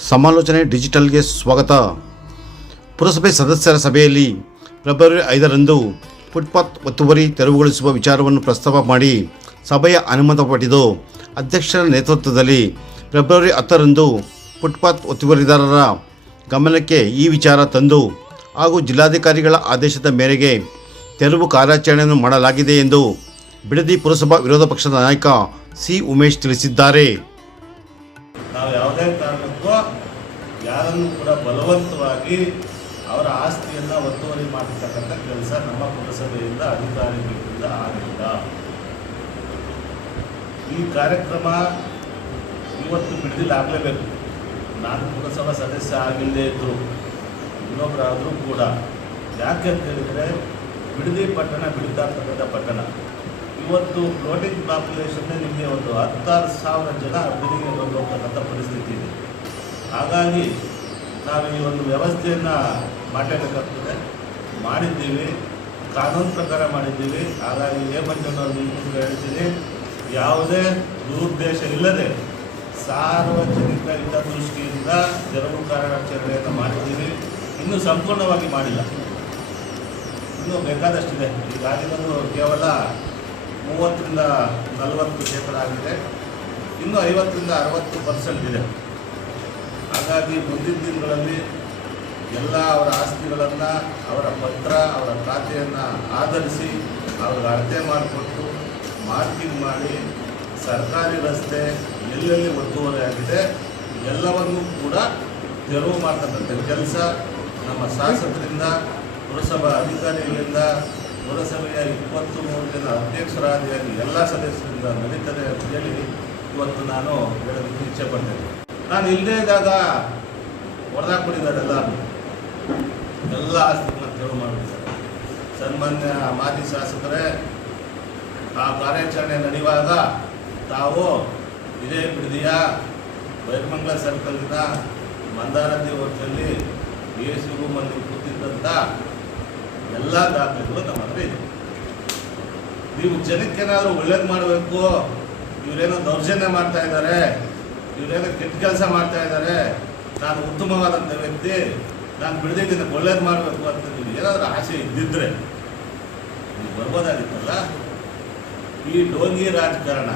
ಸಮಾಲೋಚನೆ ಡಿಜಿಟಲ್ಗೆ ಸ್ವಾಗತ. ಪುರಸಭೆ ಸದಸ್ಯರ ಸಭೆಯಲ್ಲಿ ಫೆಬ್ರವರಿ 5ರಂದು ಫುಟ್ಪಾತ್ ಒತ್ತುವರಿ ತೆರವುಗೊಳಿಸುವ ವಿಚಾರವನ್ನು ಪ್ರಸ್ತಾಪ ಮಾಡಿ ಸಭೆಯ ಅನುಮತಿ ಪಡೆದು ಅಧ್ಯಕ್ಷರ ನೇತೃತ್ವದಲ್ಲಿ ಫೆಬ್ರವರಿ 10ರಂದು ಫುಟ್ಪಾತ್ ಒತ್ತುವರಿದಾರರ ಗಮನಕ್ಕೆ ಈ ವಿಚಾರ ತಂದು ಹಾಗೂ ಜಿಲ್ಲಾಧಿಕಾರಿಗಳ ಆದೇಶದ ಮೇರೆಗೆ ತೆರವು ಕಾರ್ಯಾಚರಣೆಯನ್ನು ಮಾಡಲಾಗಿದೆ ಎಂದು ಬಿಡದಿ ಪುರಸಭಾ ವಿರೋಧ ಪಕ್ಷದ ನಾಯಕ ಸಿ ಉಮೇಶ್ ತಿಳಿಸಿದ್ದಾರೆ. ನಾವು ಯಾವುದೇ ಕಾರಣಕ್ಕೂ ಯಾರನ್ನು ಕೂಡ ಬಲವಂತವಾಗಿ ಅವರ ಆಸ್ತಿಯನ್ನು ಒತ್ತುವರಿ ಮಾಡತಕ್ಕಂಥ ಕೆಲಸ ನಮ್ಮ ಪುರಸಭೆಯಿಂದ ಅಧಿಕಾರಿಗಳಿಂದ ಆಗಿಲ್ಲ. ಈ ಕಾರ್ಯಕ್ರಮ ಇವತ್ತು ಬಿಡದಿಲಾಗಲೇಬೇಕು. ನಾನು ಪುರಸಭಾ ಸದಸ್ಯ ಆಗಿಲ್ಲದೆ ಇದ್ದರು, ಇನ್ನೊಬ್ಬರಾದರೂ ಕೂಡ. ಯಾಕೆ ಅಂತ ಹೇಳಿದರೆ ಬಿಡದಿ ಪಟ್ಟಣ ಬಿಡುತ್ತಾಗ್ತಕ್ಕಂಥ ಪಟ್ಟಣ. ಇವತ್ತು ಫ್ಲೋಟಿಂಗ್ ಪಾಪ್ಯುಲೇಷನ್ನೇ ನಿಮಗೆ ಒಂದು 16,000 ಜನ ಬಿದಿಗೆ ಬಂದು ಹೋಗ್ತಕ್ಕಂಥ ಪರಿಸ್ಥಿತಿ ಇದೆ. ಹಾಗಾಗಿ ನಾವು ಈ ಒಂದು ವ್ಯವಸ್ಥೆಯನ್ನು ಮಾಡಲೇಬೇಕಾಗ್ತದೆ. ಮಾಡಿದ್ದೀವಿ, ಕಾನೂನು ಪ್ರಕಾರ ಮಾಡಿದ್ದೀವಿ. ಹಾಗಾಗಿ ಮಂಜಣ್ಣವ್ರು ಹೇಳ್ತೀನಿ, ಯಾವುದೇ ದುರುದ್ದೇಶ ಇಲ್ಲದೆ ಸಾರ್ವಜನಿಕ ಹಿತದೃಷ್ಟಿಯಿಂದ ತೆರವು ಕಾರ್ಯಾಚರಣೆಯನ್ನು ಮಾಡಿದ್ದೀವಿ. ಇನ್ನೂ ಸಂಪೂರ್ಣವಾಗಿ ಮಾಡಿಲ್ಲ, ಇನ್ನೂ ಬೇಕಾದಷ್ಟಿದೆ. ಈಗಾಗಲೂ ಕೇವಲ 30ರಿಂದ 40% ಆಗಿದೆ. ಇನ್ನೂ 50ರಿಂದ 60% ಇದೆ. ಹಾಗಾಗಿ ಮುಂದಿನ ದಿನಗಳಲ್ಲಿ ಎಲ್ಲ ಅವರ ಆಸ್ತಿಗಳನ್ನು, ಅವರ ಪತ್ರ, ಅವರ ಖಾತೆಯನ್ನು ಆಧರಿಸಿ ಅವ್ರಿಗೆ ಅಳತೆ ಮಾಡಿಕೊಟ್ಟು ಮಾರ್ಕಿಂಗ್ ಮಾಡಿ ಸರ್ಕಾರಿ ರಸ್ತೆ ಎಲ್ಲೆಲ್ಲಿ ಒತ್ತುವರಿ ಆಗಿದೆ ಎಲ್ಲವನ್ನೂ ಕೂಡ ತೆರವು ಮಾಡ್ತಕ್ಕಂಥ ಕೆಲಸ ನಮ್ಮ ಶಾಸಕರಿಂದ, ಪುರಸಭಾ ಅಧಿಕಾರಿಗಳಿಂದ, ಪುರಸಭೆಯ 23 ಜನ ಅಧ್ಯಕ್ಷರಾದಿಯಾಗಿ ಎಲ್ಲ ಸದಸ್ಯರಿಂದ ನಡೀತದೆ ಅಂತೇಳಿ ಇವತ್ತು ನಾನು ಹೇಳೋದಕ್ಕೆ ಇಚ್ಛೆ ಪಡ್ತೇನೆ. ನಾನು ಇಲ್ಲದೇ ಇದ್ದಾಗ ಹೊಡೆದಾಕ್ಬಿಟ್ಟಿದ್ದಾರೆ ಎಲ್ಲ ಆಸ್ತಿಗಳನ್ನ ತೆರವು ಮಾಡಿದ್ದಾರೆ. ಸನ್ಮಾನ್ಯ ಮಾಜಿ ಶಾಸಕರೇ, ಆ ಕಾರ್ಯಾಚರಣೆ ನಡೆಯುವಾಗ ತಾವು ಇದೇ ಬಿಡದಿಯ ಬೈರಮಂಗಲ ಸರ್ಕಲ್ನ ಮಂದಾರತಿ ಹೋಟೆಲಲ್ಲಿ AC ರೂಮಲ್ಲಿ ಕೂತಿದ್ದಂಥ ಎಲ್ಲ ದಾಖಲೆಗಳು ನಮ್ಮ ಹತ್ರ ಇದೆ. ನೀವು ಜನಕ್ಕೇನಾದರೂ ಒಳ್ಳೇದು ಮಾಡಬೇಕು, ಇವರೇನೋ ದೌರ್ಜನ್ಯ ಮಾಡ್ತಾ ಇದ್ದಾರೆ, ಇವರೇನೋ ಕೆಟ್ಟ ಕೆಲಸ ಮಾಡ್ತಾ ಇದ್ದಾರೆ, ನಾನು ಉತ್ತಮವಾದಂಥ ವ್ಯಕ್ತಿ, ನಾನು ಬಿಡದಿದ್ದೀನಿ ಒಳ್ಳೇದು ಮಾಡಬೇಕು ಅಂತ ನೀವು ಏನಾದರೂ ಆಸೆ ಇದ್ದಿದ್ರೆ ನೀವು ಬರ್ಬೋದಾಗಿತ್ತಲ್ಲ. ಈ ಡೋಂಗಿ ರಾಜಕಾರಣ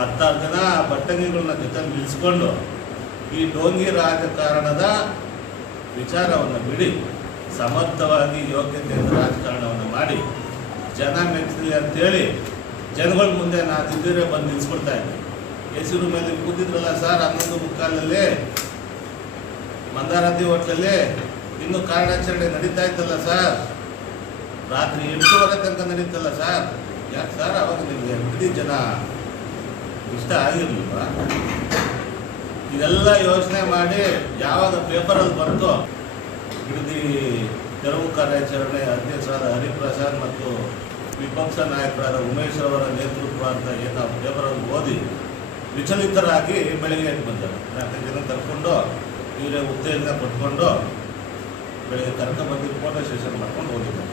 16 ಜನ ಬಟ್ಟಂಗಿಗಳನ್ನ ಜೊತೆ ನಿಲ್ಲಿಸ್ಕೊಂಡು ಈ ಡೋಂಗಿ ರಾಜಕಾರಣದ ವಿಚಾರವನ್ನು ಬಿಡಿ, ಸಮರ್ಥವಾಗಿ ಯೋಗ್ಯತೆಯಿಂದ ರಾಜಕಾರಣವನ್ನು ಮಾಡಿ ಜನ ಮೆಚ್ಚಲಿ ಅಂತೇಳಿ ಜನಗಳ ಮುಂದೆ ನಾನು ಇದ್ದರೆ ಬಂದು ನಿಲ್ಲಿಸ್ಕೊಡ್ತಾ ಇದ್ದೆ. AC ರೂಮಲ್ಲಿ ಕೂತಿದ್ರಲ್ಲ ಸರ್ 11:15 ಮಂದಾರತಿ ಹೋಟ್ಲಲ್ಲಿ ಇನ್ನೂ ಕಾರ್ಯಾಚರಣೆ ನಡೀತಾ ಇತ್ತಲ್ಲ ಸರ್, ರಾತ್ರಿ 8:30 ತನಕ ನಡೀತಲ್ಲ ಸರ್. ಯಾಕೆ ಸರ್ ಅವಾಗ ನಿಮಗೆ ಬಿಡದಿ ಜನ ಇಷ್ಟ ಆಗಿರಲಿಲ್ವಾ? ಇದೆಲ್ಲ ಯೋಚನೆ ಮಾಡಿ ಯಾವಾಗ ಪೇಪರಲ್ಲಿ ಬಂತು ಬಿಡದಿ ತೆರವು ಕಾರ್ಯಾಚರಣೆ ಅಧ್ಯಕ್ಷರಾದ ಹರಿಪ್ರಸಾದ್ ಮತ್ತು ವಿಪಕ್ಷ ನಾಯಕರಾದ ಉಮೇಶ್ ಅವರ ನೇತೃತ್ವ ಅಂತ ಏನು ಪೇಪರಲ್ಲಿ ಓದಿ ವಿಚಲಿತರಾಗಿ ಬೆಳಗ್ಗೆ ಬಂದರು. 4 ಜನ ಕರ್ಕೊಂಡು ಇವರೇ ಉತ್ತೇಜನ ಪಡ್ಕೊಂಡು ಬೆಳಗ್ಗೆ ಕರ್ಕೊಂಡ್ಬಂದು ಫೋಟೋ ಸೆಷನ್ ಮಾಡ್ಕೊಂಡು ಹೋಗಿದ್ದಾರೆ.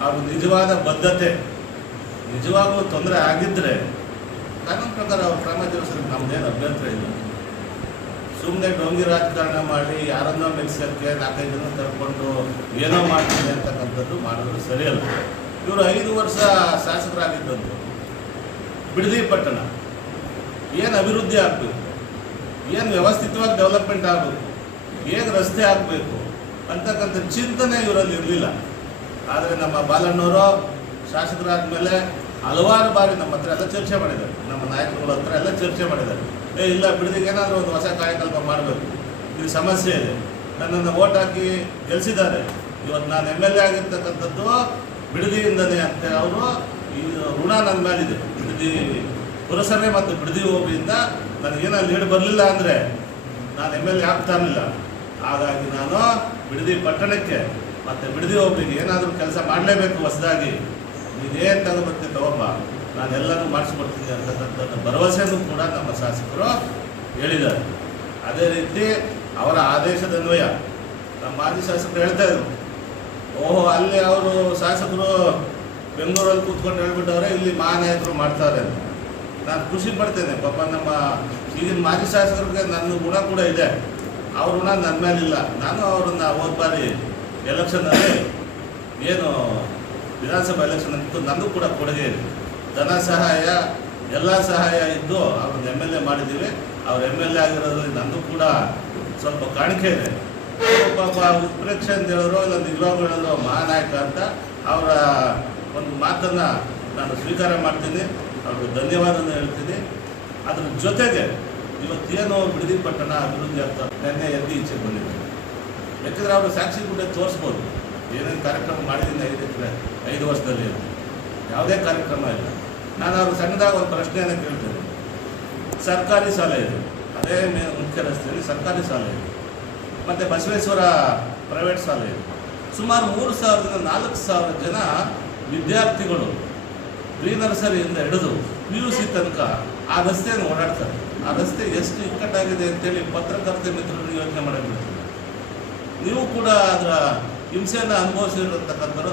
ಹಾಗೂ ನಿಜವಾದ ಬದ್ಧತೆ, ನಿಜವಾಗ್ಲೂ ತೊಂದರೆ ಆಗಿದ್ದರೆ ಕಾನೂನು ಪ್ರಕಾರ ಅವ್ರು ಕ್ರಮ ಜರುಗಿಸೋದಕ್ಕೆ ನಮ್ಮದೇನು ಅಭ್ಯಂತರ ಇಲ್ಲ. ಸುಮ್ಮನೆ ಡೋಂಗಿ ರಾಜಕಾರಣ ಮಾಡಿ ಯಾರನ್ನೋ ಮೆಚ್ಚಕ್ಕೆ 4-5 ಜನ ಕರ್ಕೊಂಡು ಏನೋ ಮಾಡ್ತೀನಿ ಅಂತಕ್ಕಂಥದ್ದು ಮಾಡಿದ್ರು ಸರಿಯಲ್ಲ. ಇವರು 5 ವರ್ಷ ಶಾಸಕರಾಗಿದ್ದಂತು ಬಿಡದಿ ಪಟ್ಟಣ ಏನು ಅಭಿವೃದ್ಧಿ ಆಗಬೇಕು, ಏನು ವ್ಯವಸ್ಥಿತವಾಗಿ ಡೆವಲಪ್ಮೆಂಟ್ ಆಗಬೇಕು, ಹೇಗೆ ರಸ್ತೆ ಆಗಬೇಕು ಅಂತಕ್ಕಂಥ ಚಿಂತನೆ ಇವರಲ್ಲಿ ಇರಲಿಲ್ಲ. ಆದರೆ ನಮ್ಮ ಬಾಲಣ್ಣವರು ಶಾಸಕರಾದ ಮೇಲೆ ಹಲವಾರು ಬಾರಿ ನಮ್ಮ ಹತ್ರ ಎಲ್ಲ ಚರ್ಚೆ ಮಾಡಿದ್ದಾರೆ, ನಮ್ಮ ನಾಯಕರುಗಳ ಹತ್ರ ಎಲ್ಲ ಚರ್ಚೆ ಮಾಡಿದ್ದಾರೆ. ಇಲ್ಲ ಬಿಡದಿಗೆ ಏನಾದರೂ ಒಂದು ಹೊಸ ಕಾಯಕಲ್ಪ ಮಾಡಬೇಕು, ಇದು ಸಮಸ್ಯೆ ಇದೆ. ನನ್ನನ್ನು ವೋಟ್ ಹಾಕಿ ಗೆಲ್ಲಿಸಿದ್ದಾರೆ, ಇವತ್ತು ನಾನು MLA ಆಗಿರ್ತಕ್ಕಂಥದ್ದು ಬಿಡದಿಯಿಂದಲೇ ಅಂತ ಅವರು ಈ ಋಣ ನನ್ನ ಮೇಲಿದೆ. ಬಿಡದಿ ಪುರಸಭೆ ಮತ್ತು ಬಿಡದಿ ಹೋಬಳಿಯಿಂದ ನನಗೇನೋ ಲೀಡ್ ಬರಲಿಲ್ಲ ಅಂದರೆ ನಾನು MLA ಆಗ್ತಾ ಇರಲಿಲ್ಲ. ಹಾಗಾಗಿ ನಾನು ಬಿಡದಿ ಪಟ್ಟಣಕ್ಕೆ ಮತ್ತು ಬಿಡದಿ ಹೋಬಳಿಗೆ ಏನಾದರೂ ಕೆಲಸ ಮಾಡಲೇಬೇಕು. ಹೊಸದಾಗಿ ನೀನೇನು ತಗೋಬರ್ತೀನಿ ತಗೊಬ್ಬ, ನಾನೆಲ್ಲನೂ ಮಾಡಿಸ್ಕೊಡ್ತೀನಿ ಅಂತಕ್ಕಂಥ ಭರವಸೆಯೂ ಕೂಡ ನಮ್ಮ ಶಾಸಕರು ಹೇಳಿದ್ದಾರೆ. ಅದೇ ರೀತಿ ಅವರ ಆದೇಶದನ್ವಯ ನಮ್ಮ ಮಾಜಿ ಶಾಸಕರು ಹೇಳ್ತಾಯಿದ್ರು, ಓಹೋ ಅಲ್ಲಿ ಅವರು ಶಾಸಕರು ಬೆಂಗಳೂರಲ್ಲಿ ಕೂತ್ಕೊಂಡು ಹೇಳ್ಬಿಟ್ಟವ್ರೆ, ಇಲ್ಲಿ ಮಹಾನಾಯಕರು ಮಾಡ್ತಾರೆ ಅಂತ. ನಾನು ಖುಷಿ ಪಡ್ತೇನೆ. ಪಾಪ ನಮ್ಮ ಈಗಿನ ಮಾಜಿ ಶಾಸಕರಿಗೆ ನನ್ನ ಗುಣ ಕೂಡ ಇದೆ, ಅವ್ರ ಗುಣ ನನ್ನ ಮೇಲಿಲ್ಲ. ನಾನು ಅವ್ರನ್ನ ಹೋದ ಬಾರಿ ಎಲೆಕ್ಷನಲ್ಲಿ ಏನು ವಿಧಾನಸಭಾ ಎಲೆಕ್ಷನ್ ಇತ್ತು, ನನಗೂ ಕೂಡ ಕೊಡುಗೆ ಇದೆ. ಧನ ಸಹಾಯ ಎಲ್ಲ ಸಹಾಯ ಇದ್ದು ಅವ್ರನ್ನ MLA ಮಾಡಿದ್ದೀವಿ. ಅವ್ರ MLA ಆಗಿರೋದ್ರಲ್ಲಿ ನನಗೂ ಕೂಡ ಸ್ವಲ್ಪ ಕಾಣಿಕೆ ಇದೆ. ಪಾಪ ಉತ್ಪ್ರೇಕ್ಷೆ ಅಂತ ಹೇಳಿದ್ರು, ಇಲ್ಲ ನಿಜವಾಗ್ಲೂ ಹೇಳಿದ್ರು ಮಹಾನಾಯಕ ಅಂತ. ಅವರ ಒಂದು ಮಾತನ್ನು ನಾನು ಸ್ವೀಕಾರ ಮಾಡ್ತೀನಿ, ಅವ್ರಿಗೆ ಧನ್ಯವಾದನ ಹೇಳ್ತೀನಿ. ಅದ್ರ ಜೊತೆಗೆ ಇವತ್ತೇನು ಬಿಡದಿ ಪಟ್ಟಣ ಅಭಿವೃದ್ಧಿ ಆಗ್ತಾ ನೆನ್ನೆ ಎದ್ದು ಈಚೆಗೆ ಬಂದಿದೆ. ಯಾಕಂದರೆ ಅವರು ಸಾಕ್ಷಿ ಕೂಡ ತೋರಿಸ್ಬೋದು ಏನೇನು ಕಾರ್ಯಕ್ರಮ ಮಾಡಿದ್ದೀನಿ 5 ವರ್ಷದಲ್ಲಿ ಯಾವುದೇ ಕಾರ್ಯಕ್ರಮ ಇಲ್ಲ. ನಾನು ಅವ್ರು ಸಣ್ಣದಾಗ ಒಂದು ಪ್ರಶ್ನೆಯನ್ನು ಕೇಳ್ತೇನೆ. ಸರ್ಕಾರಿ ಶಾಲೆ ಇದೆ, ಅದೇ ಮುಖ್ಯ ರಸ್ತೆಯಲ್ಲಿ ಸರ್ಕಾರಿ ಶಾಲೆ ಇದೆ, ಮತ್ತು ಬಸವೇಶ್ವರ ಪ್ರೈವೇಟ್ ಶಾಲೆ ಇದೆ. ಸುಮಾರು 3,000ದಿಂದ 4,000 ಜನ ವಿದ್ಯಾರ್ಥಿಗಳು ಪ್ರೀ ನರ್ಸರಿಯಿಂದ ಹಿಡಿದು PUC ತನಕ ಆ ರಸ್ತೆಯನ್ನು ಓಡಾಡ್ತಾರೆ. ಆ ರಸ್ತೆ ಎಷ್ಟು ಇಕ್ಕಟ್ಟಾಗಿದೆ ಅಂತೇಳಿ ಪತ್ರಕರ್ತ ಮಿತ್ರರು ಯೋಚನೆ ಮಾಡಬೇಕು. ನೀವು ಕೂಡ ಅದರ ಹಿಂಸೆಯನ್ನು ಅನುಭವಿಸಿರತಕ್ಕಂಥದ್ದು.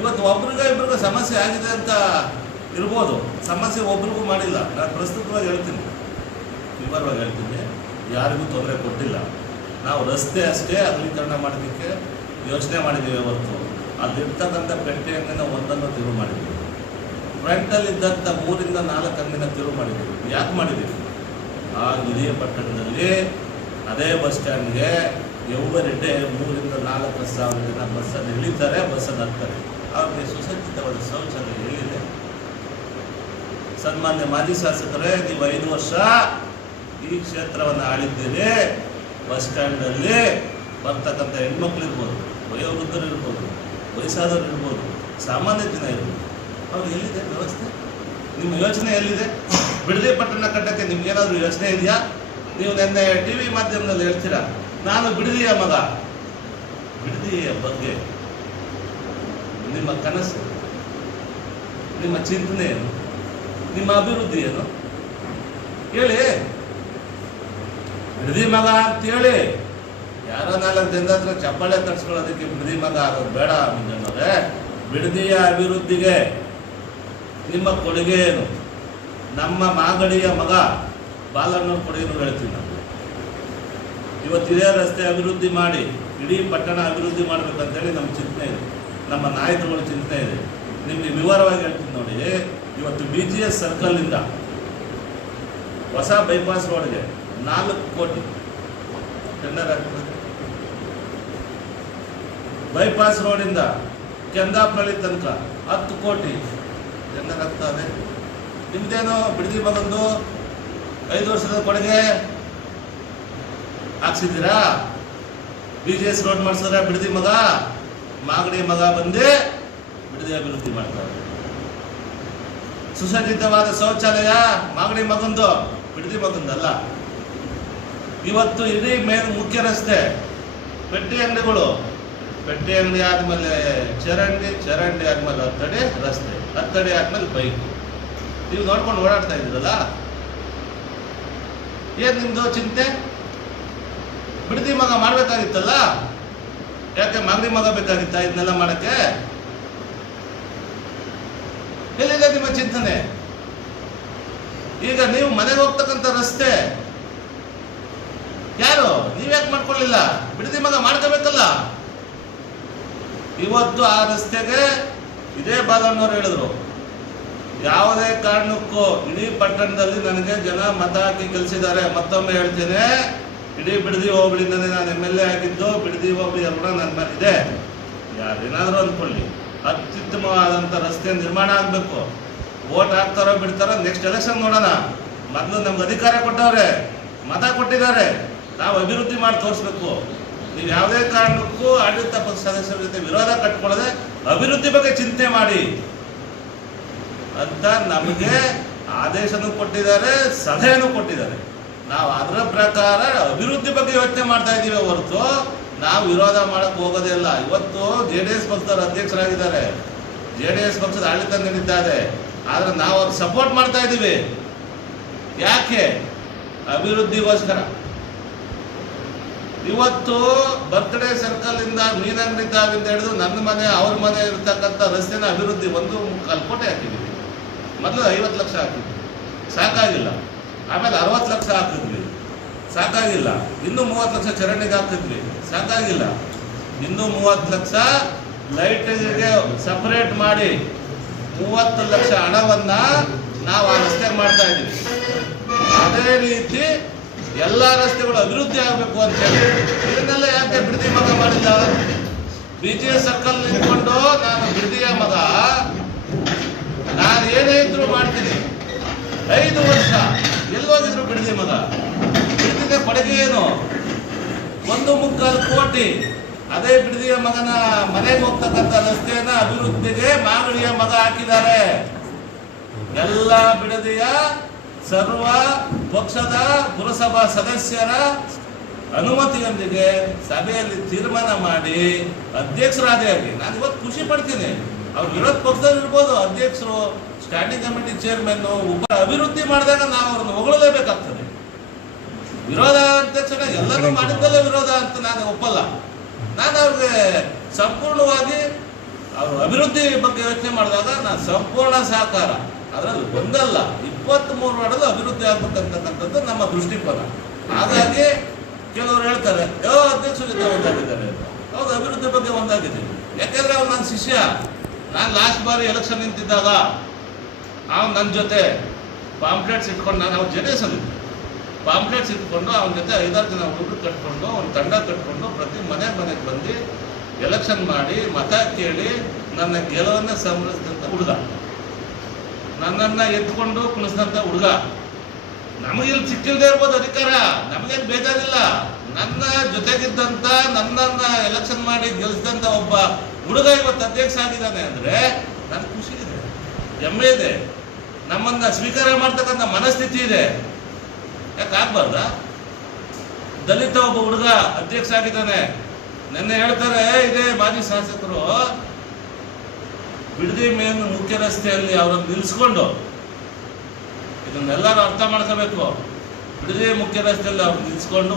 ಇವತ್ತು ಇಬ್ಬರಿಗೂ ಸಮಸ್ಯೆ ಆಗಿದೆ ಅಂತ ಇರ್ಬೋದು, ಸಮಸ್ಯೆ ಒಬ್ರಿಗೂ ಮಾಡಿಲ್ಲ. ನಾನು ಪ್ರಸ್ತುತವಾಗಿ ಹೇಳ್ತೀನಿ, ವಿವರವಾಗಿ ಹೇಳ್ತೀನಿ, ಯಾರಿಗೂ ತೊಂದರೆ ಕೊಟ್ಟಿಲ್ಲ. ನಾವು ರಸ್ತೆ ಅಷ್ಟೇ ಅಗಲೀಕರಣ ಮಾಡೋದಕ್ಕೆ ಯೋಚನೆ ಮಾಡಿದ್ದೀವಿ ಹೊರತು ಅಲ್ಲಿರ್ತಕ್ಕಂಥ ಪೆಟ್ಟೆ ಅಂಗಡಿನ ಒಂದನ್ನು ತಿರುವು ಮಾಡಿದ್ದೀವಿ. ಫ್ರಂಟಲ್ಲಿದ್ದಂಥ 3ರಿಂದ 4 ಅಂಗಡಿನ ತಿರುವು ಮಾಡಿದ್ದೀವಿ. ಯಾಕೆ ಮಾಡಿದ್ದೀವಿ? ಆ ಹಿರಿಯ ಪಟ್ಟಣದಲ್ಲಿ ಅದೇ ಬಸ್ ಸ್ಟ್ಯಾಂಡ್ಗೆ ಎವ್ರಿ ಡೇ 3ರಿಂದ 4,000 ಜನ ಬಸ್ಸನ್ನು ಇಳಿತಾರೆ, ಬಸ್ಸನ್ನು ಹತ್ತಾರೆ. ಅವ್ರಿಗೆ ಸುಸಜ್ಜಿತವಾದ ಶೌಚಾಲಯ ಎಲ್ಲಿದೆ? ಸನ್ಮಾನ್ಯ ಮಾಜಿ ಶಾಸಕರೇ, ನೀವು 5 ವರ್ಷ ಈ ಕ್ಷೇತ್ರವನ್ನು ಆಳಿದ್ದೀರಿ. ಬಸ್ ಸ್ಟ್ಯಾಂಡಲ್ಲಿ ಬರ್ತಕ್ಕಂಥ ಹೆಣ್ಮಕ್ಳು ಇರ್ಬೋದು, ವಯೋವೃದ್ಧರು ಇರ್ಬೋದು, ವಯಸ್ಸಾದವರು ಇರ್ಬೋದು, ಸಾಮಾನ್ಯ ಜನ ಇರ್ಬೋದು, ಅವ್ರಿಗೆ ಎಲ್ಲಿದೆ ವ್ಯವಸ್ಥೆ? ನಿಮ್ಮ ಯೋಚನೆ ಎಲ್ಲಿದೆ? ಬಿಡದಿ ಪಟ್ಟಣ ಕಟ್ಟಕ್ಕೆ ನಿಮ್ಗೇನಾದರೂ ಯೋಚನೆ ಇದೆಯಾ? ನೀವು ನಿನ್ನೆ TV ಮಾಧ್ಯಮದಲ್ಲಿ ಹೇಳ್ತೀರಾ, ನಾನು ಬಿಡದಿಯ ಮಗ. ಬಿಡದಿಯ ಬಗ್ಗೆ ನಿಮ್ಮ ಕನಸು, ನಿಮ್ಮ ಚಿಂತನೆ ಏನು? ನಿಮ್ಮ ಅಭಿವೃದ್ಧಿ ಏನು ಹೇಳಿ. ಬಿಡದಿ ಮಗ ಅಂತೇಳಿ ಯಾರೋ 4 ಜನದ ಹತ್ರ ಚಪ್ಪಾಳೆ ತರಿಸ್ಕೊಳ್ಳೋದಕ್ಕೆ ಬಿಡದಿ ಮಗ ಆಗೋದು ಬೇಡ. ಮುಂಜಾನೆ ಬಿಡದಿಯ ಅಭಿವೃದ್ಧಿಗೆ ನಿಮ್ಮ ಕೊಡುಗೆ ಏನು? ನಮ್ಮ ಮಾಗಡಿಯ ಮಗ ಬಾಲಣ್ಣವ್ರ ಕೊಡುಗೆನೂ ಹೇಳ್ತೀವಿ ನಾವು. ಇವತ್ತು ಇದೇ ರಸ್ತೆ ಅಭಿವೃದ್ಧಿ ಮಾಡಿ ಇಡೀ ಪಟ್ಟಣ ಅಭಿವೃದ್ಧಿ ಮಾಡಬೇಕಂತೇಳಿ ನಮ್ಮ ಚಿಂತನೆ ಇದೆ, ನಮ್ಮ ನಾಯಕರುಗಳ ಚಿಂತನೆ ಇದೆ. ನಿಮಗೆ ವಿವರವಾಗಿ ಹೇಳ್ತೀನಿ ನೋಡಿ. ಇವತ್ತು BGS ಸರ್ಕಲ್ನಿಂದ ಹೊಸ ಬೈಪಾಸ್ ರೋಡ್ಗೆ 4 ಕೋಟಿ ಟೆಂಡರ್ ಆಗ್ತದೆ. ಬೈಪಾಸ್ ರೋಡಿಂದ ಕೆಂದಾಪನಹಳ್ಳಿ ತನಕ 10 ಕೋಟಿ ಟೆಂಡರ್ ಆಗ್ತದೆ. ನಿಮ್ದೇನೋ ಬಿಡದಿ ಮಗಂದು 5 ವರ್ಷದ ಕೊಡುಗೆ ಹಾಕ್ಸಿದ್ದೀರಾ? BGS ರೋಡ್ ಮಾಡಿಸಿದ್ರೆ ಬಿಡದಿ ಮಗ, ಮಾಗಡಿ ಮಗ ಬಂದು ಬಿಡದಿ ಅಭಿವೃದ್ಧಿ ಮಾಡ್ತಾರೆ. ಸುಸಜ್ಜಿತವಾದ ಶೌಚಾಲಯ ಮಾಗಡಿ ಮಗಂದು, ಬಿಡದಿ ಮಗಂದಲ್ಲ. ಇವತ್ತು ಇಡೀ ಮುಖ್ಯ ರಸ್ತೆ ಪೆಟ್ಟಿ ಅಂಗಡಿಗಳು, ಪೆಟ್ಟಿ ಅಂಗಡಿ ಆದಮೇಲೆ ಚರಂಡಿ ಆದಮೇಲೆ 10 ಅಡಿ ರಸ್ತೆ, 10 ಅಡಿ ಆದಮೇಲೆ ಬೈಕು. ನೀವು ನೋಡ್ಕೊಂಡು ಓಡಾಡ್ತಾ ಇದ್ದೀರಲ್ಲ, ಏನು ನಿಮ್ಮದು ಚಿಂತೆ? ಬಿಡದಿ ಮಗ ಮಾಡಬೇಕಾಗಿತ್ತಲ್ಲ, ಯಾಕೆ ಮಾಗಡಿ ಮಗ ಬೇಕಾಗಿತ್ತ ಇದನ್ನೆಲ್ಲ ಮಾಡೋಕ್ಕೆ? ಎಲ್ಲಿದೆ ನಿಮ್ಮ ಚಿಂತನೆ? ಈಗ ನೀವು ಮನೆಗೆ ಹೋಗ್ತಕ್ಕಂಥ ರಸ್ತೆ ಯಾರು? ನೀವ್ಯಾಕೆ ಮಾಡ್ಕೊಳ್ಳಿಲ್ಲ? ಬಿಡದಿ ಮಗ ಮಾಡ್ಕೋಬೇಕಲ್ಲ. ಇವತ್ತು ಆ ರಸ್ತೆಗೆ ಇದೇ ಬಾಲಣ್ಣವ್ರು ಹೇಳಿದ್ರು, ಯಾವುದೇ ಕಾರಣಕ್ಕೂ ಇಡೀ ಪಟ್ಟಣದಲ್ಲಿ ನನಗೆ ಜನ ಮತ ಹಾಕಿ ಗೆಲ್ಸಿದ್ದಾರೆ. ಮತ್ತೊಮ್ಮೆ ಹೇಳ್ತೇನೆ, ಇಡೀ ಬಿಡದಿ ಹೋಬಳಿಯಿಂದಲೇ ನಾನು MLA ಆಗಿದ್ದು, ಬಿಡದಿ ಹೋಬಳಿ ಕೂಡ ನನ್ನ ಮೇಲೆ ಇದೆ. ಯಾರೇನಾದರೂ ಅಂದ್ಕೊಳ್ಳಿ, ಅತ್ಯುತ್ತಮವಾದಂಥ ರಸ್ತೆ ನಿರ್ಮಾಣ ಆಗಬೇಕು. ವೋಟ್ ಹಾಕ್ತಾರೋ ಬಿಡ್ತಾರೋ ನೆಕ್ಸ್ಟ್ ಎಲೆಕ್ಷನ್ ನೋಡೋಣ. ಮೊದಲು ನಮ್ಗೆ ಅಧಿಕಾರ ಕೊಟ್ಟವ್ರೆ, ಮತ ಕೊಟ್ಟಿದ್ದಾರೆ, ನಾವು ಅಭಿವೃದ್ಧಿ ಮಾಡಿ ತೋರಿಸ್ಬೇಕು. ನೀವು ಯಾವುದೇ ಕಾರಣಕ್ಕೂ ಆಡಳಿತ ಪಕ್ಷ ಸದಸ್ಯರ ಜೊತೆ ವಿರೋಧ ಕಟ್ಕೊಳ್ಳದೆ ಅಭಿವೃದ್ಧಿ ಬಗ್ಗೆ ಚಿಂತೆ ಮಾಡಿ ಅಂತ ನಮಗೆ ಆದೇಶನೂ ಕೊಟ್ಟಿದ್ದಾರೆ, ಸಲಹೆನೂ ಕೊಟ್ಟಿದ್ದಾರೆ. ನಾವು ಅದರ ಪ್ರಕಾರ ಅಭಿವೃದ್ಧಿ ಬಗ್ಗೆ ಯೋಚನೆ ಮಾಡ್ತಾ ಇದ್ದೀವಿ ಹೊರತು ನಾವು ವಿರೋಧ ಮಾಡಕ್ಕೆ ಹೋಗೋದೇ ಇಲ್ಲ. ಇವತ್ತು JDS ಪಕ್ಷದವರು ಅಧ್ಯಕ್ಷರಾಗಿದ್ದಾರೆ, JDS ಪಕ್ಷದ ಆಡಳಿತ ನಡೀತಾ ಇದೆ, ಆದರೆ ನಾವು ಅವ್ರಿಗೆ ಸಪೋರ್ಟ್ ಮಾಡ್ತಾ ಇದ್ದೀವಿ. ಯಾಕೆ? ಅಭಿವೃದ್ಧಿಗೋಸ್ಕರ. ಇವತ್ತು ಬರ್ತ್ಡೇ ಸರ್ಕಲಿಂದ ಮೀನಂಗಡಿ ತಾವಿಂದ ಹಿಡಿದು ನನ್ನ ಮನೆ ಅವ್ರ ಮನೆ ಇರ್ತಕ್ಕಂಥ ರಸ್ತೆನ ಅಭಿವೃದ್ಧಿ 1.25 ಕೋಟಿ ಹಾಕಿದ್ದೀವಿ. ಮೊದಲು 50 ಲಕ್ಷ ಹಾಕಿದ್ವಿ, ಸಾಕಾಗಿಲ್ಲ. ಆಮೇಲೆ 60 ಲಕ್ಷ ಹಾಕಿದ್ವಿ, ಸಾಕಾಗಿಲ್ಲ. ಇನ್ನೂ 30 ಲಕ್ಷ ಚರಂಡಿಗೆ ಹಾಕಿದ್ವಿ, ಸಾಕಾಗಿಲ್ಲ. ಇನ್ನೂ 30 ಲಕ್ಷ ಲೈಟಿಗೆ ಸಪ್ರೇಟ್ ಮಾಡಿ 30 ಲಕ್ಷ ಹಣವನ್ನು ನಾವು ಆ ರಸ್ತೆಗೆ ಮಾಡ್ತಾ ಇದ್ದೀವಿ. ಅದೇ ರೀತಿ ಎಲ್ಲ ರಸ್ತೆಗಳು ಅಭಿವೃದ್ಧಿ ಆಗಬೇಕು ಅಂತೇಳಿ ಇದನ್ನೆಲ್ಲ ಯಾಕೆ ಬಿಡದಿ ಮಗ ಮಾಡಿಲ್ಲ? BJS ಸರ್ಕಲ್ ನಿಂತ್ಕೊಂಡು ನಾನು ಬಿಡದಿಯ ಮಗ, ನಾನು ಏನೇ ಇದ್ರು ಮಾಡ್ತೀನಿ. 5 ವರ್ಷ ಎಲ್ಲೋಗಿದ್ರು ಬಿಡದಿ ಮಗ. ಬಿಡದಿಗೆ ಕೊಡುಗೆ ಏನು? 1.25 ಕೋಟಿ. ಅದೇ ಬಿಡದಿಯ ಮಗನ ಮನೆಗೆ ಹೋಗ್ತಕ್ಕಂಥ ರಸ್ತೆಯನ್ನ ಅಭಿವೃದ್ಧಿಗೆ ಮಾಗಡಿಯ ಮಗ ಹಾಕಿದ್ದಾರೆ. ಎಲ್ಲ ಬಿಡದಿಯ ಸರ್ವ ಪಕ್ಷದ ಪುರಸಭಾ ಸದಸ್ಯರ ಅನುಮತಿಯೊಂದಿಗೆ ಸಭೆಯಲ್ಲಿ ತೀರ್ಮಾನ ಮಾಡಿ ಅಧ್ಯಕ್ಷರಾದಿಯಾಗಿ ನಾನು ಇವತ್ತು ಖುಷಿ ಪಡ್ತೀನಿ. ಅವ್ರು ವಿರೋಧ ಪಕ್ಷದಲ್ಲಿ ಇರ್ಬೋದು, ಅಧ್ಯಕ್ಷರು, ಸ್ಟ್ಯಾಂಡಿಂಗ್ ಕಮಿಟಿ ಚೇರ್ಮನ್, ಅಭಿವೃದ್ಧಿ ಮಾಡಿದಾಗ ನಾವು ಅವ್ರನ್ನ ಹೊಗಳಲೇಬೇಕಾಗ್ತದೆ. ವಿರೋಧ ಅಧ್ಯಕ್ಷರ ಎಲ್ಲರೂ ಮಾಡಿದ್ದಲ್ಲೇ ವಿರೋಧ ಅಂತ ನಾನು ಒಪ್ಪಲ್ಲ. ನಾನು ಅವ್ರಿಗೆ ಸಂಪೂರ್ಣವಾಗಿ ಅವರು ಅಭಿವೃದ್ಧಿ ಬಗ್ಗೆ ಯೋಚನೆ ಮಾಡಿದಾಗ ನಾನು ಸಂಪೂರ್ಣ ಸಹಕಾರ. ಅದರಲ್ಲಿ ಒಂದಲ್ಲ 23 ವಾರ್ಡಲ್ಲೂ ಅಭಿವೃದ್ಧಿ ಆಗ್ಬೇಕಂತಕ್ಕಂಥದ್ದು ನಮ್ಮ ದೃಷ್ಟಿಕೋನ. ಹಾಗಾಗಿ ಕೆಲವರು ಹೇಳ್ತಾರೆ ಅಧ್ಯಕ್ಷರ ಜೊತೆ ಒಂದಾಗಿದ್ದಾರೆ. ಹೌದು, ಅಭಿವೃದ್ಧಿ ಬಗ್ಗೆ ಒಂದಾಗಿದ್ದೀವಿ. ಯಾಕೆಂದ್ರೆ ಅವ್ನು ನನ್ನ ಶಿಷ್ಯ. ನಾನು ಲಾಸ್ಟ್ ಬಾರಿ ಎಲೆಕ್ಷನ್ ನಿಂತಿದ್ದಾಗ ಅವ್ನು ನನ್ನ ಜೊತೆ ಪಾಂಪ್ಲೆಟ್ಸ್ ಇಟ್ಕೊಂಡು, ನಾನು ಅವ್ರ JDS ಅಲ್ಲಿದ್ದೆ, ಪಾಂಪ್ಲೆಟ್ಸ್ ಇಟ್ಕೊಂಡು ಅವನ ಜೊತೆ 5-6 ಜನ ಹುಡುಗರು ಕಟ್ಕೊಂಡು ಒಂದು ತಂಡ ಕಟ್ಕೊಂಡು ಪ್ರತಿ ಮನೆಗೆ ಬಂದು ಎಲೆಕ್ಷನ್ ಮಾಡಿ ಮತ ಕೇಳಿ ನನ್ನ ಗೆಲುವನ್ನು ಸಂಭ್ರಮಿಸಿದಂಥ ಹುಡುಗ, ನನ್ನನ್ನು ಎತ್ಕೊಂಡು ಕುಣಿಸಿದಂಥ ಹುಡುಗ. ನಮಗಿಲ್ಲಿ ಸಿಕ್ಕಿಲ್ಲದೆ ಇರ್ಬೋದು ಅಧಿಕಾರ, ನಮಗೇನು ಬೇಜಾರಿಲ್ಲ. ನನ್ನ ಜೊತೆಗಿದ್ದಂಥ, ನನ್ನನ್ನು ಎಲೆಕ್ಷನ್ ಮಾಡಿ ಗೆಲ್ಲಿಸಿದಂಥ ಒಬ್ಬ ಹುಡುಗ ಇವತ್ತು ಅಧ್ಯಕ್ಷ ಆಗಿದ್ದಾನೆ ಅಂದರೆ ನನಗೆ ಖುಷಿ ಇದೆ, ಹೆಮ್ಮೆ ಇದೆ. ನಮ್ಮನ್ನು ಸ್ವೀಕಾರ ಮಾಡ್ತಕ್ಕಂಥ ಮನಸ್ಥಿತಿ ಇದೆ. ಯಾಕೆ ಆಗ್ಬಾರ್ದ? ದಲಿತ ಒಬ್ಬ ಹುಡುಗ ಅಧ್ಯಕ್ಷ ಆಗಿದ್ದಾನೆ. ನೆನ್ನೆ ಹೇಳ್ತಾರೆ ಇದೇ ಮಾಜಿ ಶಾಸಕರು ಬಿಡದಿ ಮೇನ್ ಮುಖ್ಯ ರಸ್ತೆಯಲ್ಲಿ ಅವರನ್ನು ನಿಲ್ಲಿಸ್ಕೊಂಡು, ಇದನ್ನೆಲ್ಲರೂ ಅರ್ಥ ಮಾಡ್ಕೋಬೇಕು. ಬಿಡದಿ ಮುಖ್ಯ ರಸ್ತೆಯಲ್ಲಿ ಅವ್ರು ನಿಲ್ಲಿಸ್ಕೊಂಡು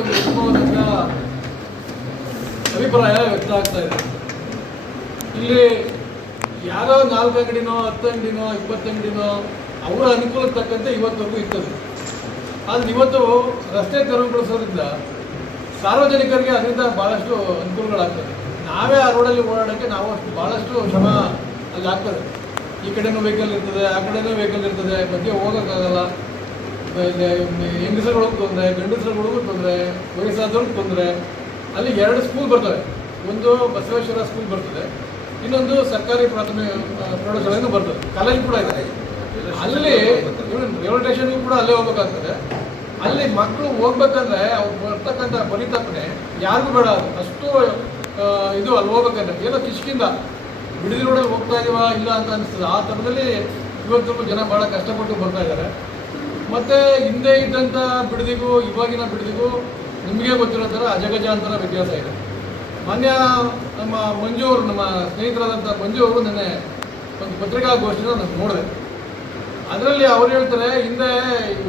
ಒಂದು ಉತ್ತಮವಾದಂಥ ಅಭಿಪ್ರಾಯ ವ್ಯಕ್ತ ಆಗ್ತಾ ಇದೆ. ಇಲ್ಲಿ ಯಾರೋ 4 ಅಂಗಡಿನೋ 10 ಅಂಗಡಿನೋ 20 ಅಂಗಡಿನೋ ಅವರ ಅನುಕೂಲಕ್ಕೆ ತಕ್ಕಂತೆ ಇವತ್ತವರೆಗೂ ಇರ್ತದೆ. ಆದರೆ ಇವತ್ತು ರಸ್ತೆ ತೆರವುಗೊಳಿಸೋದ್ರಿಂದ ಸಾರ್ವಜನಿಕರಿಗೆ ಅದರಿಂದ ಭಾಳಷ್ಟು ಅನುಕೂಲಗಳಾಗ್ತದೆ. ನಾವೇ ಆ ರೋಡಲ್ಲಿ ಓಡಾಡೋಕ್ಕೆ ನಾವು ಅಷ್ಟು ಭಾಳಷ್ಟು ಶ್ರಮ ಅಲ್ಲಿ ಆಗ್ತದೆ. ಈ ಕಡೆನೂ ವೆಹಿಕಲ್ ಇರ್ತದೆ, ಆ ಕಡೆನೂ ವೆಹಿಕಲ್ ಇರ್ತದೆ, ಮಧ್ಯೆ ಹೋಗೋಕ್ಕಾಗಲ್ಲ. ಹೆಂಗಸರುಗಳಿಗೂ ತೊಂದರೆ, ಗಂಡಸರುಗಳಿಗೂ ತೊಂದರೆ, ವಯಸ್ಸಾದವ್ರಿಗೆ ತೊಂದರೆ. ಅಲ್ಲಿ 2 ಸ್ಕೂಲ್ ಬರ್ತವೆ. ಒಂದು ಬಸವೇಶ್ವರ ಸ್ಕೂಲ್ ಬರ್ತದೆ, ಇನ್ನೊಂದು ಸರ್ಕಾರಿ ಪ್ರಾಥಮಿಕ ಪ್ರೌಢಶಾಲೆನೂ ಬರ್ತದೆ, ಕಾಲೇಜ್ ಕೂಡ ಇದೆ. ಅಲ್ಲಿ ರೈಲ್ವೆ ಸ್ಟೇಷನ್ಗೂ ಕೂಡ ಅಲ್ಲೇ ಹೋಗ್ಬೇಕಾಗ್ತದೆ. ಅಲ್ಲಿ ಮಕ್ಕಳು ಹೋಗ್ಬೇಕಂದ್ರೆ ಅವ್ರು ಬರ್ತಕ್ಕಂಥ ಪರಿತಾಪನೆ ಯಾರಿಗೂ ಬೇಡ. ಅಷ್ಟು ಇದು ಅಲ್ಲಿ ಹೋಗ್ಬೇಕಂದ್ರೆ ಏನೋ ಕಿಷ್ಕಿಂದ ಬಿಡದಿ ರೋಡಲ್ಲಿ ಹೋಗ್ತಾ ಇದೀವ ಇಲ್ಲ ಅಂತ ಅನಿಸ್ತದೆ. ಆ ಥರದಲ್ಲಿ ಇವತ್ತು ಜನ ಭಾಳ ಕಷ್ಟಪಟ್ಟು ಬರ್ತಾ ಇದ್ದಾರೆ. ಮತ್ತು ಹಿಂದೆ ಇದ್ದಂಥ ಬಿಡದಿಗೂ ಇವಾಗಿನ ಬಿಡದಿಗೂ ನಿಮಗೆ ಗೊತ್ತಿರೋ ಥರ ಅಜಗಜಾಂತರ ವ್ಯತ್ಯಾಸ ಇದೆ. ಮಾನ್ಯ ನಮ್ಮ ಮಂಜು ಅವರು, ನಮ್ಮ ಸ್ನೇಹಿತರಾದಂಥ ಮಂಜು ಅವರು ನೆನ್ನೆ ಒಂದು ಪತ್ರಿಕಾಗೋಷ್ಠಿನ ನಾನು ನೋಡಿದೆ. ಅದರಲ್ಲಿ ಅವ್ರು ಹೇಳ್ತಾರೆ, ಹಿಂದೆ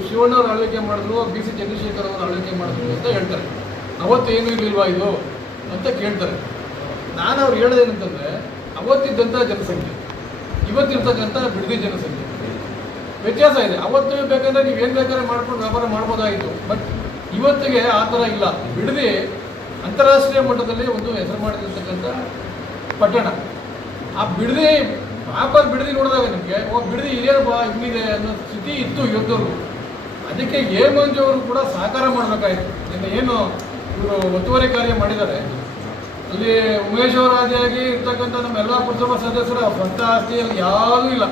ಶಿವಣ್ಣವ್ರು ಆಳ್ವಿಕೆ ಮಾಡಿದ್ರು, BC ಚಂದ್ರಶೇಖರ್ ಅವರು ಆಳ್ವಿಕೆ ಮಾಡಿದ್ರು ಅಂತ ಹೇಳ್ತಾರೆ. ಅವತ್ತು ಏನೂ ಇರಲಿಲ್ವಾ ಇದು ಅಂತ ಕೇಳ್ತಾರೆ. ನಾನು ಅವ್ರು ಹೇಳೋದೇನಂತಂದರೆ, ಅವತ್ತಿದ್ದಂಥ ಜನಸಂಖ್ಯೆ ಇವತ್ತಿರ್ತಕ್ಕಂಥ ಬಿಡದಿ ಜನಸಂಖ್ಯೆ ವ್ಯತ್ಯಾಸ ಇದೆ. ಅವತ್ತು ಬೇಕಂದ್ರೆ ನೀವು ಏನು ಬೇಕಾದ್ರೆ ಮಾಡ್ಕೊಂಡು ವ್ಯಾಪಾರ ಮಾಡ್ಬೋದಾಗಿತ್ತು. ಬಟ್ ಇವತ್ತಿಗೆ ಆ ಥರ ಇಲ್ಲ. ಬಿಡದಿ ಅಂತಾರಾಷ್ಟ್ರೀಯ ಮಟ್ಟದಲ್ಲಿ ಒಂದು ಹೆಸರು ಮಾಡಿರ್ತಕ್ಕಂಥ ಪಟ್ಟಣ. ಆ ಬಿಡದಿ ವ್ಯಾಪಾರ ಬಿಡದಿ ನೋಡಿದಾಗ ನಿಮಗೆ ಬಿಡದಿ ಇದೇನಪ್ಪ ಹಿಂಗಿದೆ ಅನ್ನೋ ಸ್ಥಿತಿ ಇತ್ತು ಇವತ್ತವರೆಗೂ. ಅದಕ್ಕೆ ಮಂಜು ಅವರು ಕೂಡ ಸಹಕಾರ ಮಾಡಬೇಕಾಯಿತು. ಇನ್ನು ಏನು ಇವರು ಒತ್ತುವರಿ ಕಾರ್ಯ ಮಾಡಿದ್ದಾರೆ, ಅಲ್ಲಿ ಉಮೇಶ್ ಅವರ ಆದಿಯಾಗಿ ಇರ್ತಕ್ಕಂಥ ನಮ್ಮ ಎಲ್ಲ ಪುರಸಭಾ ಸದಸ್ಯರು ಸ್ವಂತ ಆಸ್ತಿಯಲ್ಲಿ ಯಾವುದೂ ಇಲ್ಲ.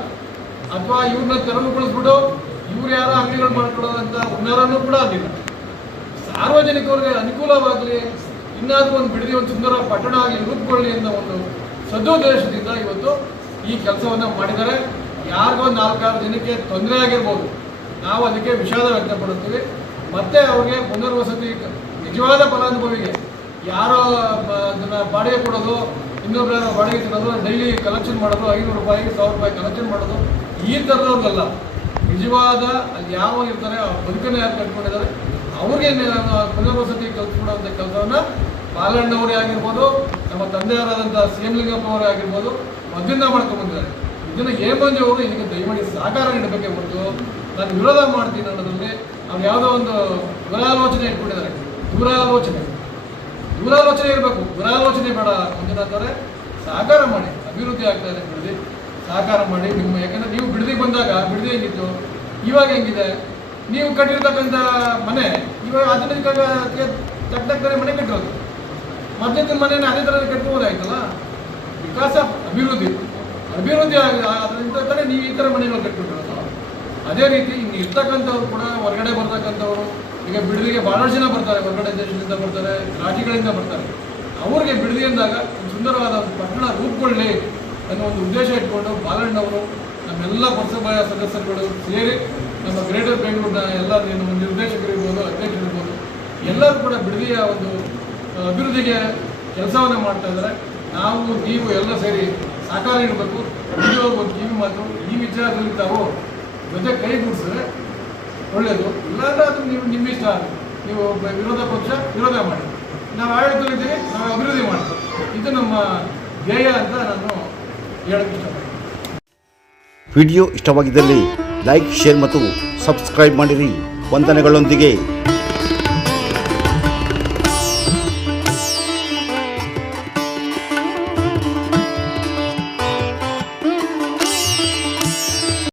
ಅಥವಾ ಇವ್ರನ್ನ ತೆರವುಗೊಳಿಸ್ಬಿಟ್ಟು ಇವ್ರು ಯಾರೋ ಅಂಗಡಿಗಳು ಮಾಡ್ಕೊಳ್ಳೋದಂಥ ಹುನ್ನಾರನೂ ಕೂಡ ಅದಿಲ್ಲ. ಸಾರ್ವಜನಿಕರಿಗೆ ಅನುಕೂಲವಾಗಲಿ, ಇನ್ನಾದರೂ ಒಂದು ಬಿಡದಿ ಒಂದು ಸುಂದರ ಪಟ್ಟಣ ಆಗಲಿ, ರೂಪುಗೊಳ್ಳಿ ಅನ್ನೋ ಒಂದು ಸದುದ್ದೇಶದಿಂದ ಇವತ್ತು ಈ ಕೆಲಸವನ್ನು ಮಾಡಿದ್ದಾರೆ. ಯಾರಿಗೋ 4-6 ಜನಕ್ಕೆ ತೊಂದರೆ ಆಗಿರ್ಬೋದು, ನಾವು ಅದಕ್ಕೆ ವಿಷಾದ ವ್ಯಕ್ತಪಡುತ್ತೀವಿ. ಮತ್ತೆ ಅವ್ರಿಗೆ ಪುನರ್ವಸತಿ ನಿಜವಾದ ಫಲಾನುಭವಿಗೆ ಯಾರೋ ಅದನ್ನು ಬಾಡಿಗೆ ಕೊಡೋದು, ಇನ್ನೊಬ್ಬರು ಯಾರೋ ಬಾಡಿಗೆ ಕೊಡೋದು, ಡೈಲಿ ಕಲೆಕ್ಷನ್ ಮಾಡೋದು, 500 ರೂಪಾಯಿಗೆ 1000 ರೂಪಾಯಿ ಕಲೆಕ್ಷನ್ ಮಾಡೋದು, ಈ ಥರದವ್ರಿಗಲ್ಲ. ನಿಜವಾದ ಅಲ್ಲಿ ಯಾವ ಇರ್ತಾರೆ ಆ ಬದುಕನ್ನು ಯಾರು ಕಟ್ಕೊಂಡಿದ್ದಾರೆ ಅವ್ರಿಗೆ ಪುನರ್ವಸತಿ ಕಲ್ಪಿಸ್ಕೊಡುವಂಥ ಕೆಲಸವನ್ನು ಪಾಲಣ್ಣವರೇ ಆಗಿರ್ಬೋದು, ನಮ್ಮ ತಂದೆಯವರಾದಂಥ CM ಲಿಂಗಪ್ಪ ಅವರೇ ಆಗಿರ್ಬೋದು ಮೊದಲಿಂದ ಮಾಡ್ಕೊಂಡ್ಬಂದಿದ್ದಾರೆ. ಇದನ್ನು ಹೇಮಂಜು ಅವರು ಇದಕ್ಕೆ ದಯಮಾಡಿ ಸಹಕಾರ ನೀಡಬೇಕೇ ಹೊರತು ನಾನು ವಿರೋಧ ಮಾಡ್ತೀನಿ ಅನ್ನೋದ್ರಲ್ಲಿ ಅವ್ರು ಯಾವುದೋ ಒಂದು ದುರಾಲೋಚನೆ ಇಟ್ಕೊಂಡಿದ್ದಾರೆ. ದೂರಾಲೋಚನೆ ಇರಬೇಕು, ದುರಾಲೋಚನೆ ಬೇಡ. ಮಂಜುನಾಥ್ ಅವರೇ, ಸಹಕಾರ ಮಾಡಿ, ಅಭಿವೃದ್ಧಿ ಆಗ್ತಾ ಇದೆ ಬಿಡದಿ, ಸಹಕಾರ ಮಾಡಿ. ನಿಮ್ಮ ಯಾಕಂದರೆ ನೀವು ಬಿಡದಿಗೆ ಬಂದಾಗ ಬಿಡದಿ ಹೆಂಗಿತ್ತು, ಇವಾಗ ಹೆಂಗಿದೆ, ನೀವು ಕಟ್ಟಿರ್ತಕ್ಕಂಥ ಮನೆ ಇವಾಗ ಆಧುನಿಕ ತಕ್ಕಂತೆ ಮನೆ ಕಟ್ಟಿರೋದು, ಮೊದಲಿನ ಮನೆಯನ್ನು ಅದೇ ಥರ ಕಟ್ಬೋದಾಯ್ತಲ್ಲ. ವಿಕಾಸ ಅಭಿವೃದ್ಧಿ ಅದರಿಂದ ತಾನೇ ನೀವು ಈ ಥರ ಮನೆಗಳು ಕಟ್ಬಿಟ್ಟಿರೋದು. ಅದೇ ರೀತಿ ಇನ್ನು ಇರ್ತಕ್ಕಂಥವ್ರು ಕೂಡ ಹೊರಗಡೆ ಬರ್ತಕ್ಕಂಥವ್ರು, ಈಗ ಬಿಡದಿಗೆ ಭಾಳಷ್ಟು ಜನ ಬರ್ತಾರೆ, ಹೊರಗಡೆ ದೇಶದಿಂದ ಬರ್ತಾರೆ, ರಾಜ್ಯಗಳಿಂದ ಬರ್ತಾರೆ. ಅವ್ರಿಗೆ ಬಿಡದಿ ಅಂದಾಗ ಒಂದು ಸುಂದರವಾದ ಒಂದು ಪಟ್ಟಣ ರೂಪುಗೊಳ್ಳಿ ಅನ್ನೋ ಒಂದು ಉದ್ದೇಶ ಇಟ್ಕೊಂಡು ಬಾಲಣ್ಣವರು ನಮ್ಮೆಲ್ಲ ಪುರಸಭೆಯ ಸದಸ್ಯರುಗಳು ಸೇರಿ ನಮ್ಮ ಗ್ರೇಟರ್ ಬೆಂಗಳೂರಿನ ಎಲ್ಲ ನಮ್ಮ ನಿರ್ದೇಶಕರಿರ್ಬೋದು, ಅಧ್ಯಕ್ಷರಿರ್ಬೋದು, ಎಲ್ಲರೂ ಕೂಡ ಬಿಡದಿಯ ಒಂದು ಅಭಿವೃದ್ಧಿಗೆ ಕೆಲಸವನ್ನು ಮಾಡ್ತಾ ಇದ್ದಾರೆ. ನಾವು ನೀವು ಎಲ್ಲ ಸೇರಿ ಸಹಕಾರ ನೀಡಬೇಕು. ಒಂದು ಕಿವಿ ಮಾತು, ಈ ವಿಚಾರದಲ್ಲಿ ತಾವು ಜೊತೆ ಕೈಗೂಡಿಸಿದ್ರೆ ಒಳ್ಳೆಯದು. ಇಲ್ಲಾಂದ್ರೆ ಅದು ನೀವು ನಿಮ್ಮ ಇಷ್ಟ, ನೀವು ವಿರೋಧ ಪಕ್ಷ ವಿರೋಧ ಮಾಡಿ, ನಾವು ಆಡಳಿತದಲ್ಲಿದ್ದೀವಿ, ನಾವು ಅಭಿವೃದ್ಧಿ ಮಾಡ್ತೀವಿ. ಇದು ನಮ್ಮ ಧ್ಯೇಯ ಅಂತ ನಾನು ಹೇಳಕ್ಕೆ ಇಷ್ಟಪಡ್ತೀನಿ. ವಿಡಿಯೋ ಇಷ್ಟವಾಗಿದ್ದಲ್ಲಿ ಲೈಕ್, ಶೇರ್ ಮತ್ತು ಸಬ್ಸ್ಕ್ರೈಬ್ ಮಾಡಿರಿ. ವಂದನೆಗಳೊಂದಿಗೆ